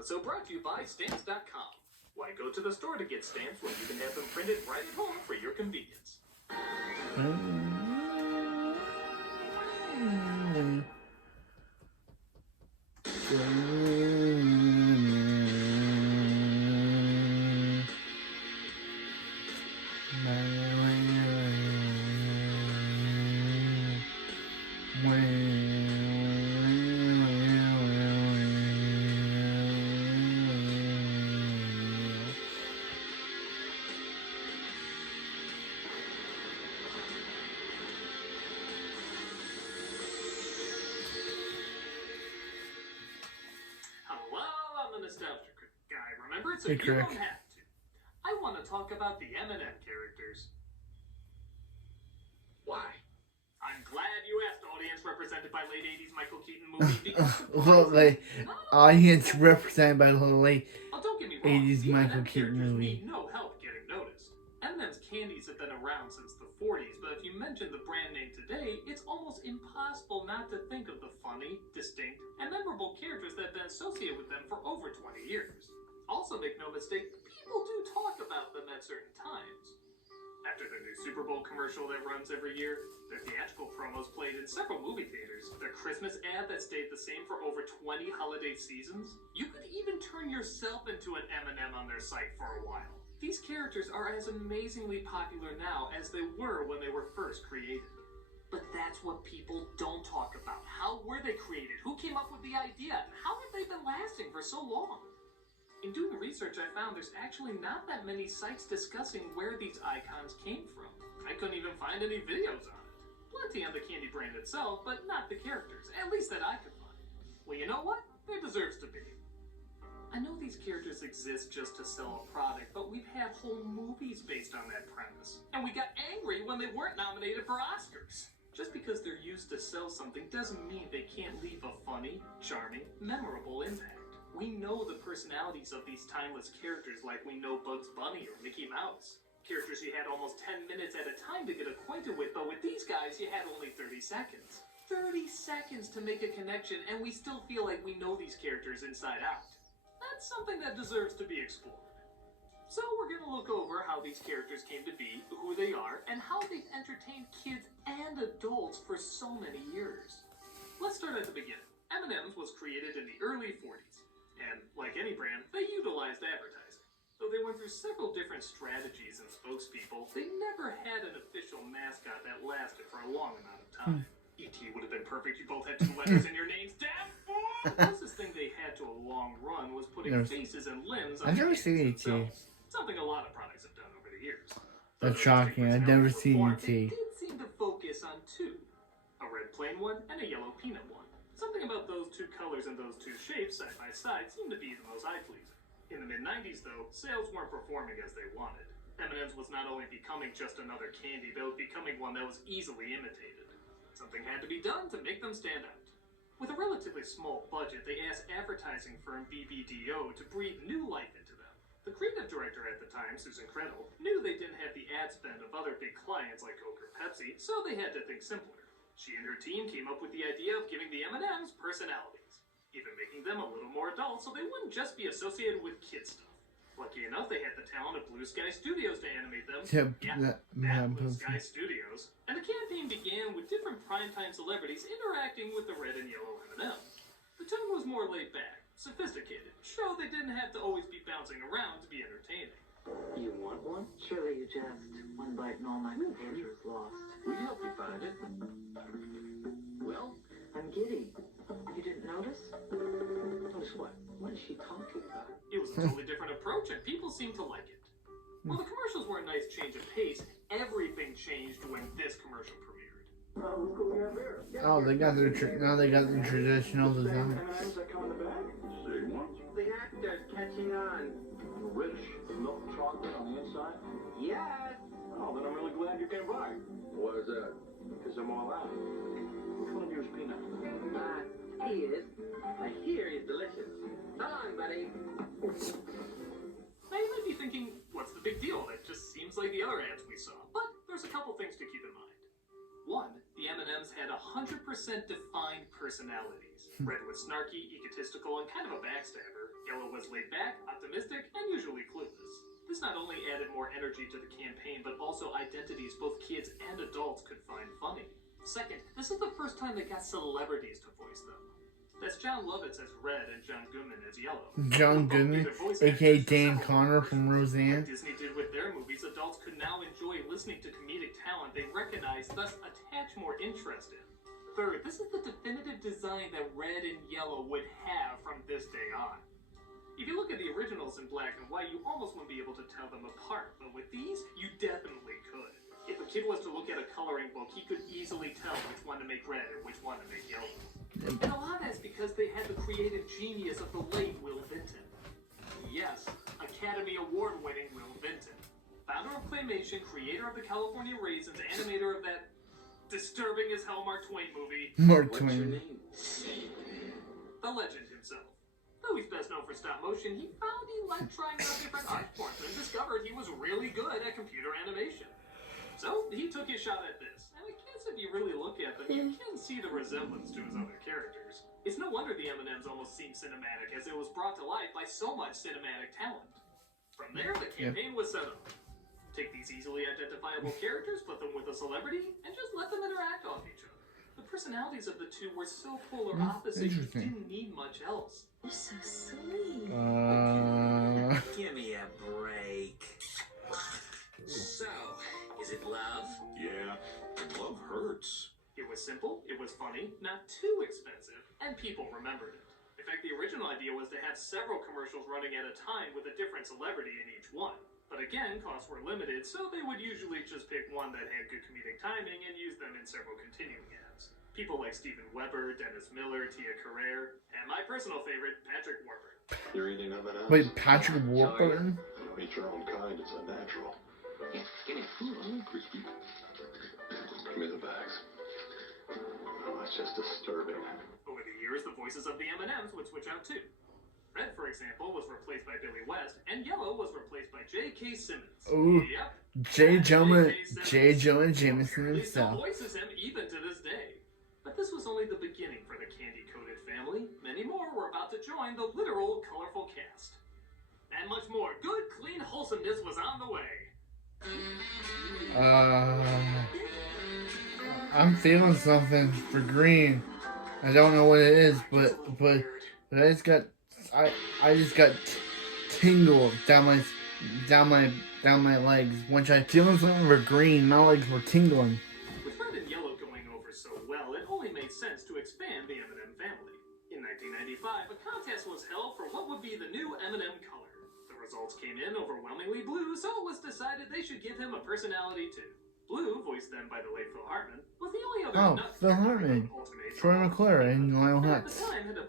episode brought to you by Stamps.com. Why go to the store to get stamps when you can have them printed right at home for your convenience? Nostalgia guy, remember? So you don't have to. I want to talk about the M&M characters. Why? I'm glad you asked, audience represented by late 80s Michael Keaton movie, because audience represented by the late don't get me wrong, 80s the Michael M&M Keaton characters movie. need no help getting noticed. M&M's candies have been around since the 40s, but if you mention the brand name today, it's almost impossible not to think of the funny, distinct, and memorable characters that have been associated with them for over 20 years. Also, make no mistake, people do talk about them at certain times. After their new Super Bowl commercial that runs every year, their theatrical promos played in several movie theaters, their Christmas ad that stayed the same for over 20 holiday seasons, you could even turn yourself into an M&M on their site for a while. These characters are as amazingly popular now as they were when they were first created. But that's what people don't talk about. How were they created? Who came up with the idea? And how have they been lasting for so long? In doing research, I found there's actually not that many sites discussing where these icons came from. I couldn't even find any videos on it. Plenty on the candy brand itself, but not the characters, at least that I could find. Well, you know what? There deserves to be. I know these characters exist just to sell a product, but we've had whole movies based on that premise. And we got angry when they weren't nominated for Oscars. Just because they're used to sell something doesn't mean they can't leave a funny, charming, memorable impact. We know the personalities of these timeless characters like we know Bugs Bunny or Mickey Mouse. Characters you had almost 10 minutes at a time to get acquainted with, but with these guys you had only 30 seconds. 30 seconds to make a connection, and we still feel like we know these characters inside out. That's something that deserves to be explored. So we're going to look over how these characters came to be, who they are, and how they've entertained kids and adults for so many years. Let's start at the beginning. M&M's was created in the early 40s. And like any brand, they utilized advertising. Though they went through several different strategies and spokespeople, they never had an official mascot that lasted for a long amount of time. E.T. would have been perfect. You both had 2 letters in your names. Damn fool! The closest thing they had to a long run was putting faces and limbs on the candies themselves. Something a lot of products have done over the years. That's shocking. I've never seen E.T. They did seem to focus on 2. A red plain one and a yellow peanut one. Something about those 2 colors and those 2 shapes side by side seemed to be the most eye-pleasing. In the mid-90s, though, sales weren't performing as they wanted. M&M's was not only becoming just another candy, but it was becoming one that was easily imitated. Something had to be done to make them stand out. With a relatively small budget, they asked advertising firm BBDO to breathe new life into them. The creative director at the time, Susan Credle, knew they didn't have the ad spend of other big clients like Coke or Pepsi, so they had to think simpler. She and her team came up with the idea of giving the M&Ms personalities, even making them a little more adult so they wouldn't just be associated with kid stuff. Lucky enough, they had the talent of Blue Sky Studios to animate them. Blue Sky Studios. And the campaign began with different primetime celebrities interacting with the red and yellow M&M. The tone was more laid back, sophisticated, showed they didn't have to always be bouncing around to be entertaining. You want one? Surely you jest. One bite and all my composure is lost. We help you find it. Well, I'm giddy. You didn't notice? notice what? What is she talking about? It was a totally different approach, and people seemed to like it. While the commercials were a nice change of pace, everything changed when this commercial premiered. Oh, they got the traditional design. The actor's catching on. Rich milk chocolate on the inside? Yes. Oh, then I'm really glad you came by. Why is that? Because I'm all out. Which one of you is peanut? He is. I hear he's delicious. So long, buddy. Now you might be thinking, what's the big deal? That just seems like the other ads we saw. But there's a couple things to keep in mind. One, the M&Ms had 100% defined personalities. Red was snarky, egotistical, and kind of a backstabber. Yellow was was laid back, optimistic, and usually clueless. This not only added more energy to the campaign, but also identities both kids and adults could find funny. Second, this is the first time they got celebrities to voice them. That's John Lovitz as Red and John Goodman as Yellow. John Goodman, aka Dan Connor from Roseanne. Like Disney did with their movies, adults could now enjoy listening to comedic talent they recognize, thus attach more interest in. Third, this is the definitive design that Red and Yellow would have from this day on. If you look at the originals in black and white, you almost wouldn't be able to tell them apart, but with these, you definitely could. If a kid was to look at a coloring book, he could easily tell which one to make red and which one to make yellow. And a lot of that's because they had the creative genius of the late Will Vinton. Yes, Academy Award-winning Will Vinton. Founder of Claymation, creator of the California Raisins, animator of that disturbing as hell Mark Twain movie. Mark What's your Twain. name? The legend himself. Though he's best known for stop motion, he found he liked trying out different art forms and discovered he was really good at computer animation. So he took his shot at this, and I guess if you really look at them, you can see the resemblance to his other characters. It's no wonder the M&Ms almost seem cinematic, as it was brought to life by so much cinematic talent. From there, the campaign was set up. Take these easily identifiable characters, put them with a celebrity, and just let them interact off each other. The personalities of the two were so polar opposite, you didn't need much else. You're so sweet. Give me a break. So, is it love? Yeah, love hurts. It was simple, it was funny, not too expensive, and people remembered it. In fact, the original idea was to have several commercials running at a time with a different celebrity in each one. But again, costs were limited, so they would usually just pick one that had good comedic timing and use them in several continuing ads. People like Steven Weber, Dennis Miller, Tia Carrere, and my personal favorite, Patrick Warburton. You're eating M&M's? Wait, Patrick Warburton? You don't eat your own kind, it's unnatural. Yeah, give me. Crispy. Give me the bags. Oh, it's just disturbing. Over the years, the voices of the M&Ms would switch out too. Red, for example, was replaced by Billy West, and Yellow was replaced by J.K. Simmons. Ooh. Yep. J. Jonah Simmons. Jameson He still himself. voices him even to this day. But this was only the beginning for the candy-coated family. Many more were about to join the literal colorful cast. And much more good, clean wholesomeness was on the way. I'm feeling something for green. I don't know what it is, but I just got tingle down my legs. Once I feeling something for green, my legs were tingling. With Red and Yellow going over so well, it only made sense to expand the M&M family. In 1995, a contest was held for what would be the new M&M color. The results came in overwhelmingly blue, so it was decided they should give him a personality too. Blue, voiced then by the late Phil Hartman, was the only other nut Phil Hartman. Troy McClure and Lionel Hutz.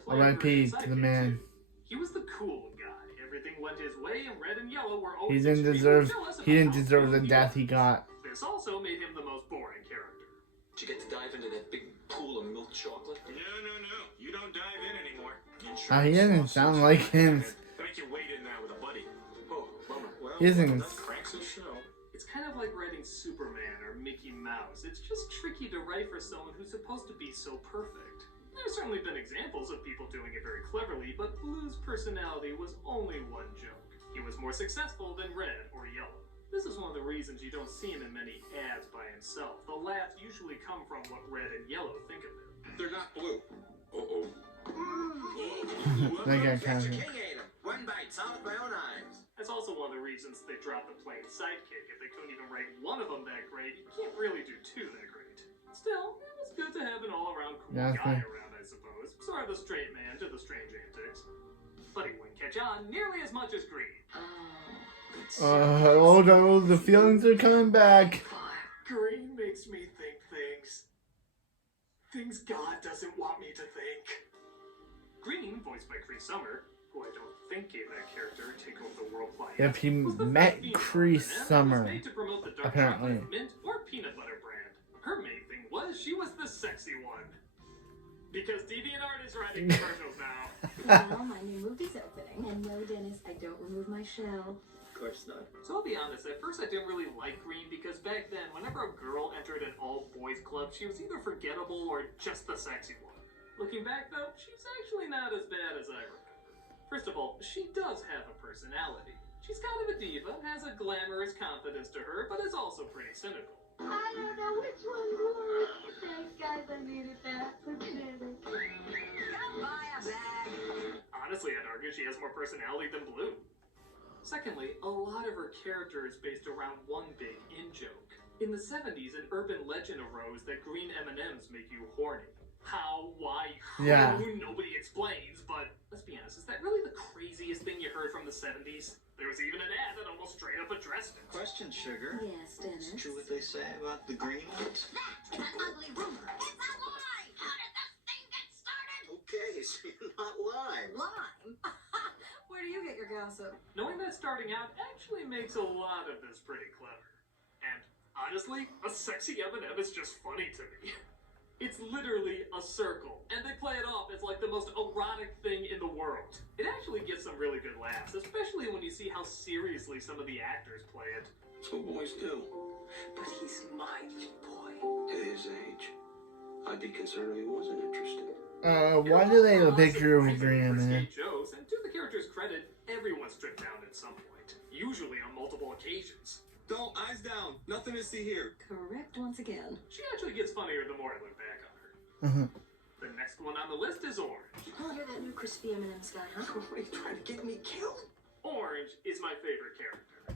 R.I.P. to the man. He was the cool guy. Everything went his way, and Red and Yellow were He always didn't deserve the death he got. This also made him the most boring character. Did you get to dive into that big pool of milk chocolate? No. You don't dive in anymore. He doesn't sound like him. Make you wade in there with a buddy. Oh, bummer. Well, He isn't. that cracks his show. It's kind of like writing Superman or Mickey Mouse. It's just tricky to write for someone who's supposed to be so perfect. There's certainly been examples of people doing it very cleverly, but Blue's personality was only one joke. He was more successful than Red or Yellow. This is one of the reasons you don't see him in many ads by himself. The laughs usually come from what Red and Yellow think of him. They're not blue. Uh-oh. That guy kind of. King ate him. One bite, saw with my own eyes. That's also one of the reasons they dropped the plain sidekick. If they couldn't even write one of them that great, you can't really do two that great. Still, it was good to have an all-around cool guy around, I suppose. Sort of a straight man to the strange antics. But he wouldn't catch on nearly as much as Green. The feelings are coming back. Green makes me think things. Things God doesn't want me to think. Green, voiced by Cree Summer, who I don't think gave that character Take Over the World Fly. If he met Cree Summer, apparently. Mint or peanut butter brand. Her main thing was she was the sexy one. Because DeviantArt is writing commercials now. Well, my new movie's opening. And no, Dennis, I don't remove my shell. Of course not. So I'll be honest, at first I didn't really like Green because back then, whenever a girl entered an all-boys club, she was either forgettable or just the sexy one. Looking back though, she's actually not as bad as I remember. First of all, she does have a personality. She's kind of a diva, has a glamorous confidence to her, but is also pretty cynical. I don't know which one's worse. Thanks, guys. I needed that. Pathetic. Come buy a bag. Honestly, I'd argue she has more personality than Blue. Secondly, a lot of her character is based around one big in-joke. In the 70s, an urban legend arose that green M&Ms make you horny. How, why, who, Yeah. nobody explains, but let's be honest, is that really the craziest thing you heard from the 70s? There was even an ad that almost straight up addressed it. Question, Sugar. Yes, Dennis. Is it true what they say about the green ones? That's an ugly rumor. It's a lie. How did this thing get started? Okay, so you're not lying. Lime? Where do you get your gossip? Knowing that starting out actually makes a lot of this pretty clever. And honestly, a sexy M&M is just funny to me. It's literally a circle, and they play it off as like the most erotic thing in the world. It actually gets some really good laughs, especially when you see how seriously some of the actors play it. That's what boys do. But he's my boy. At his age, I'd be concerned if he wasn't interested. Why do they have a picture of a green M&M? M&M? Jokes, and to the character's credit, everyone stripped down at some point, usually on multiple occasions. Don't, eyes down. Nothing to see here. Correct once again. She actually gets funnier the more I look back on her. The next one on the list is Orange. Oh, you're that new crispy M&M's guy, huh? What are you trying to get me killed? Orange is my favorite character.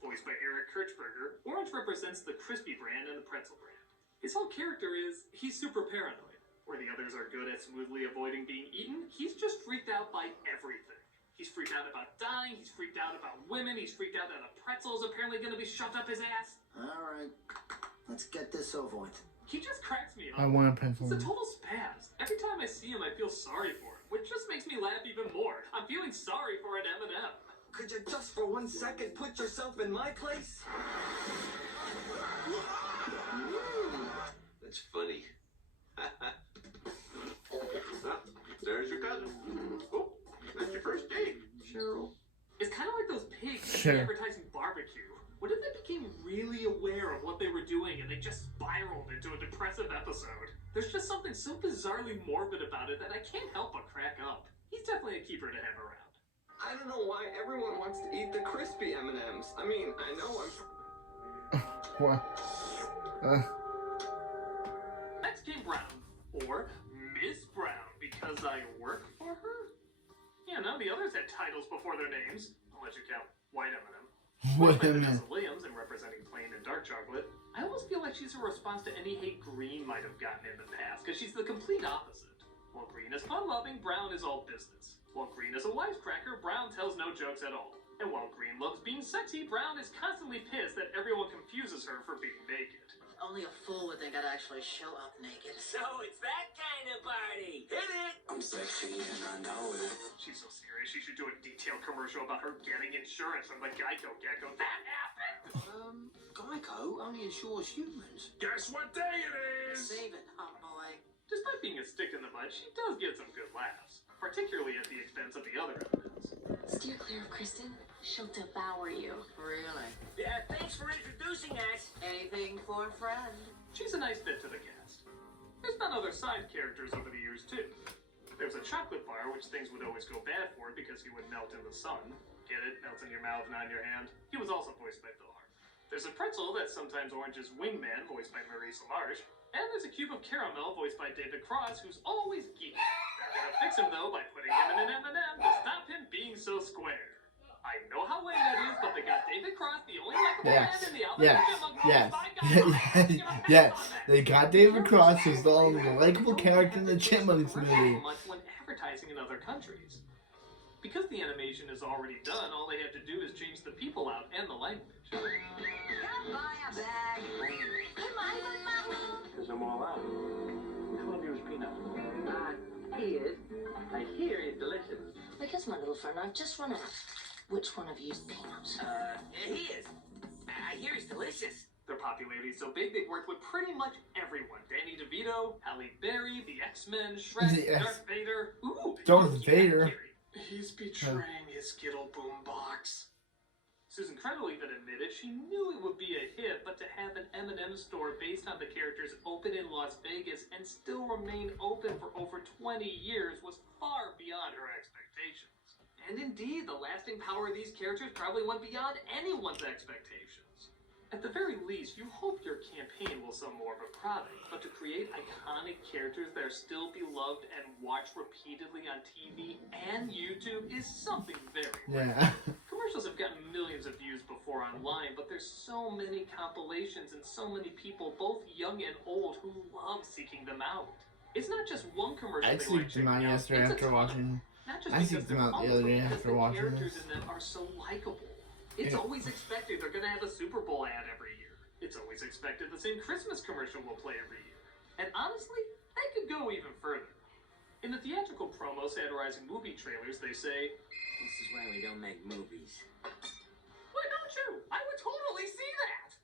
Voiced by Eric Kirchberger, Orange represents the crispy brand and the pretzel brand. His whole character is, he's super paranoid. Where the others are good at smoothly avoiding being eaten, he's just freaked out by everything. He's freaked out about dying, he's freaked out about women, he's freaked out that a pretzel is apparently going to be shoved up his ass. Alright, let's get this over with. He just cracks me up. I want a pencil. He's a total spaz. Every time I see him, I feel sorry for him, which just makes me laugh even more. I'm feeling sorry for an M&M. Could you just for 1 second put yourself in my place? That's funny. There's your cousin. Oh, that's your first date, Cheryl. It's kind of like those pigs Sure. advertising barbecue. What if they became really aware of what they were doing and they just spiraled into a depressive episode? There's just something so bizarrely morbid about it that I can't help but crack up. He's definitely a keeper to have around. I don't know why everyone wants to eat the crispy M&Ms. I mean, I know I'm... What? Next came Brown, or Miss Brown, because I work for her? Yeah, none of the others had titles before their names, unless you count White M&M. What By a minute. Vanessa Williams and representing plain and dark chocolate, I almost feel like she's a response to any hate Green might have gotten in the past, because she's the complete opposite. While Green is fun-loving, Brown is all business. While Green is a wisecracker, Brown tells no jokes at all. And while Green loves being sexy, Brown is constantly pissed that everyone confuses her for being naked. Only a fool would think I'd actually show up naked. So it's that kind of party. Hit it! I'm sexy and I know it. She's so serious, she should do a detailed commercial about her getting insurance from the Geico Gecko. That happened! Geico only insures humans. Guess what day it is? Save it, hot boy. Despite being a stick in the mud, she does get some good laughs, particularly at the expense of the other M&Ms. Steer clear of Kristen. She'll devour you. Really? Yeah, thanks for introducing us. Anything for a friend. She's a nice fit to the cast. There's been other side characters over the years, too. There was a chocolate bar, which things would always go bad for because he would melt in the sun. Get it? Melts in your mouth, not in your hand. He was also voiced by Phil Hart. There's a pretzel that's sometimes Orange's wingman, voiced by Maurice LaMarche. And there's a cube of caramel, voiced by David Cross, who's always geeky. They're gonna fix him, though, by putting him in an M&M to stop him being so square. I know how lame that is, but they got David Cross, the only likable man in the Yes. Yes. They got David Cross, who's the only likable character in the Chipmunks movie. Much when advertising in other countries. Because the animation is already done, all they have to do is change the people out and the language. Come buy a bag. Because I'm all out. Which one of you is peanut? He is. I hear he's delicious. Because, my little friend, I've just run out. Which one of you's peanuts? He is. I hear he's delicious. Their popularity is so big, they've worked with pretty much everyone. Danny DeVito, Halle Berry, the X-Men, Shrek, Yes. Darth Vader. Ooh, Darth Vader. He's betraying his Skittle boombox. Susan Credill even admitted she knew it would be a hit, but to have an M&M store based on the characters open in Las Vegas and still remain open for over 20 years was far beyond her expectations. And indeed, the lasting power of these characters probably went beyond anyone's expectations. At the very least, you hope your campaign will sell more of a product, but to create iconic characters that are still beloved and watched repeatedly on TV and YouTube is something very rare. Yeah. Commercials have gotten millions of views before online, but there's so many compilations and so many people, both young and old, who love seeking them out. It's not just one commercial I they seeked like checking them out out, yesterday it's a after ton. watching. Not just I because seeked them they're out the fun, other but day because after the watching characters this. in them are so likable. It's Yeah. always expected they're gonna have a Super Bowl ad every year. It's always expected the same Christmas commercial will play every year. And honestly, they could go even further. In the theatrical promo satirizing movie trailers, they say, This is why we don't make movies. "Why don't you? I would totally see that."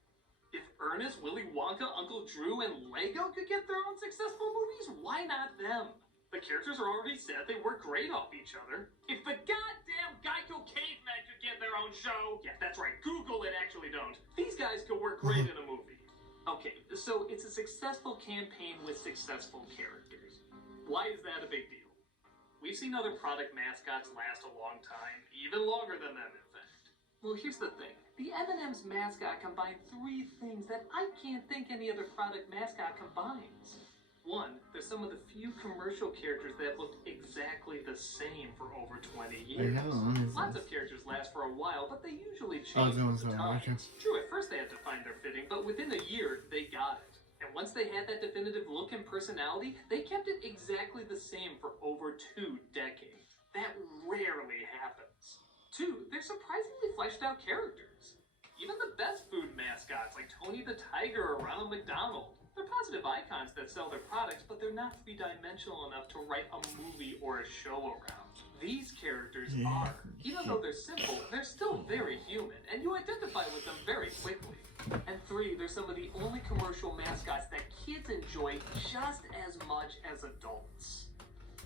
If Ernest, Willy Wonka, Uncle Drew, and Lego could get their own successful movies, why not them? The characters are already set, they work great off each other. If the goddamn Geico cavemen could get their own show, yeah, that's right, Google it, actually don't. These guys could work great in a movie. Okay, so it's a successful campaign with successful characters. Why is that a big deal? We've seen other product mascots last a long time, even longer than them, in fact. Well, here's the thing. The M&M's mascot combined 3 things that I can't think any other product mascot combines. 1, there's some of the few commercial characters that have looked exactly the same for over 20 years. Lots of characters last for a while, but they usually change with the times. True, at first they had to find their fitting, but within a year, they got it. And once they had that definitive look and personality, they kept it exactly the same for over 2 decades. That rarely happens. 2, they're surprisingly fleshed out characters. Even the best food mascots like Tony the Tiger or Ronald McDonald. They're positive icons that sell their products, but they're not 3-dimensional enough to write a movie or a show around. These characters are. Even though they're simple, they're still very human, and you identify with them very quickly. And 3, they're some of the only commercial mascots that kids enjoy just as much as adults.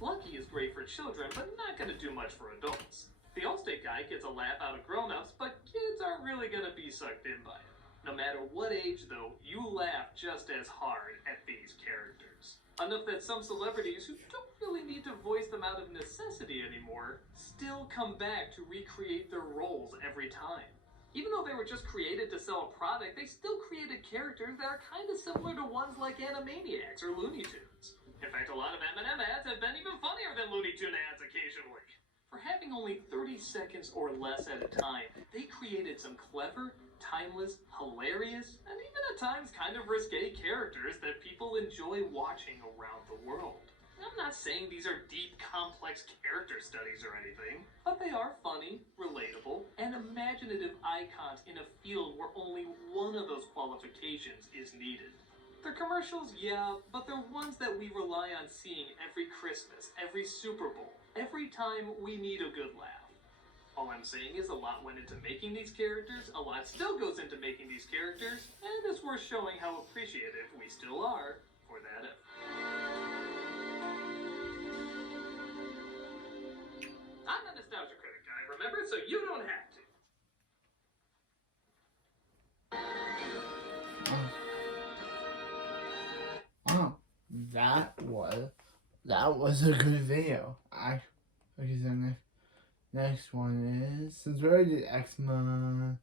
Lucky is great for children, but not going to do much for adults. The Allstate guy gets a laugh out of grown-ups, but kids aren't really going to be sucked in by it. No matter what age, though, you laugh just as hard at these characters. Enough that some celebrities, who don't really need to voice them out of necessity anymore, still come back to recreate their roles every time. Even though they were just created to sell a product, they still created characters that are kind of similar to ones like Animaniacs or Looney Tunes. In fact, a lot of M&M ads have been even funnier than Looney Tune ads occasionally. For having only 30 seconds or less at a time, they created some clever, timeless, hilarious, and even at times kind of risque characters that people enjoy watching around the world. I'm not saying these are deep, complex character studies or anything, but they are funny, relatable, and imaginative icons in a field where only one of those qualifications is needed. They're commercials, yeah, but they're ones that we rely on seeing every Christmas, every Super Bowl, every time we need a good laugh. All I'm saying is a lot went into making these characters, a lot still goes into making these characters, and it's worth showing how appreciative we still are for that effort. I'm a nostalgia critic guy, remember? So you don't have to. Oh, that was a good video. Okay, so next one is, since we already did X-Men,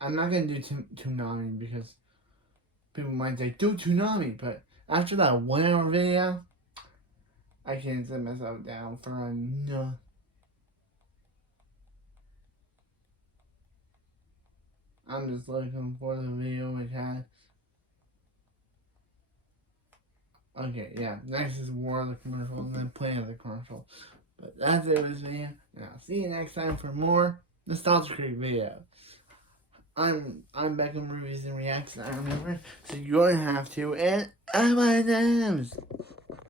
I'm not gonna do Toonami because people might say do Toonami, but after that 1 hour video, I can't sit myself down for enough. I'm just looking for the video it had. Okay, yeah, next is War of the Commercial and then Play of the Commercial. But that's it with this video, and I'll see you next time for more Nostalgia Critic video. I'm Beckham Reviews and Reacts, I remember, so you're gonna have to, and I'm my names.